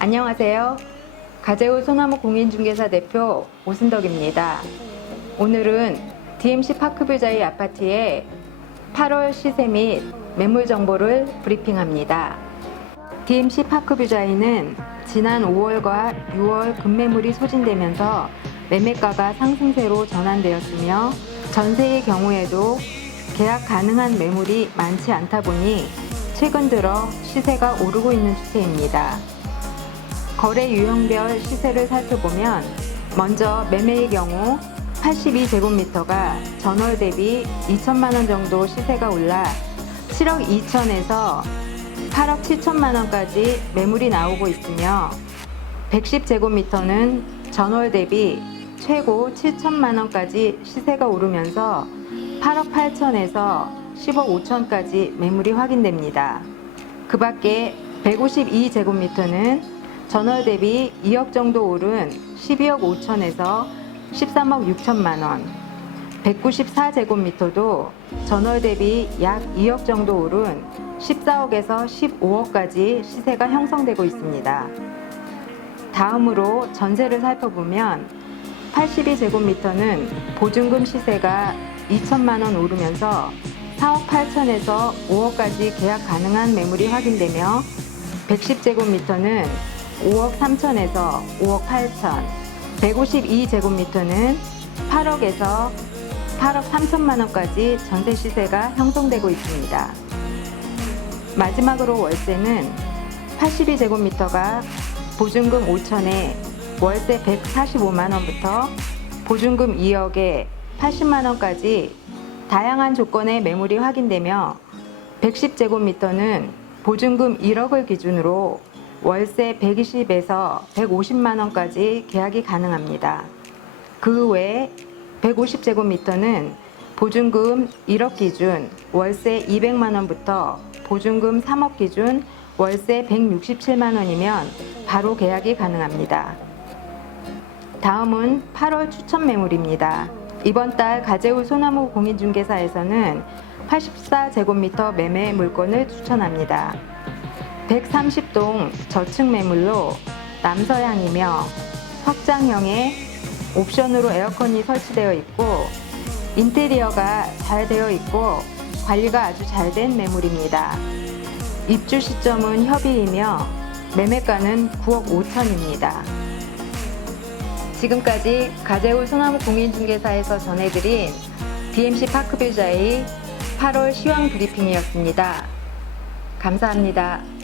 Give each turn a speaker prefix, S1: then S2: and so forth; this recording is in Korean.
S1: 안녕하세요. 가재우 소나무 공인중개사 대표 오순덕입니다. 오늘은 DMC 파크뷰자이 아파트의 8월 시세 및 매물 정보를 브리핑합니다. DMC 파크뷰자이는 지난 5월과 6월 급매물이 소진되면서 매매가가 상승세로 전환되었으며 전세의 경우에도 계약 가능한 매물이 많지 않다 보니 최근 들어 시세가 오르고 있는 추세입니다. 거래 유형별 시세를 살펴보면 먼저 매매의 경우 82제곱미터가 전월 대비 2천만 원 정도 시세가 올라 7억 2천에서 8억 7천만 원까지 매물이 나오고 있으며 110제곱미터는 전월 대비 최고 7천만 원까지 시세가 오르면서 8억 8천에서 10억 5천까지 매물이 확인됩니다. 그 밖에 152제곱미터는 전월 대비 2억 정도 오른 12억 5천에서 13억 6천만 원, 194제곱미터도 전월 대비 약 2억 정도 오른 14억에서 15억까지 시세가 형성되고 있습니다. 다음으로 전세를 살펴보면 82제곱미터는 보증금 시세가 2천만 원 오르면서 4억 8천에서 5억까지 계약 가능한 매물이 확인되며 110제곱미터는 5억 3천에서 5억 8천, 152제곱미터는 8억에서 8억 3천만 원까지 전세 시세가 형성되고 있습니다. 마지막으로 월세는 82제곱미터가 보증금 5천에 월세 145만 원부터 보증금 2억에 80만 원까지 다양한 조건의 매물이 확인되며 110제곱미터는 보증금 1억을 기준으로 월세 120에서 150만 원까지 계약이 가능합니다. 그 외에 150제곱미터는 보증금 1억 기준 월세 200만 원부터 보증금 3억 기준 월세 167만 원이면 바로 계약이 가능합니다. 다음은 8월 추천 매물입니다. 이번 달 가재울 소나무 공인중개사에서는 84제곱미터 매매 물건을 추천합니다. 130동 저층 매물로 남서향이며 확장형의 옵션으로 에어컨이 설치되어 있고 인테리어가 잘 되어 있고 관리가 아주 잘 된 매물입니다. 입주 시점은 협의이며 매매가는 9억 5천입니다. 지금까지 가재울 소나무 공인중개사에서 전해드린 DMC 파크뷰자의 8월 시황 브리핑이었습니다. 감사합니다.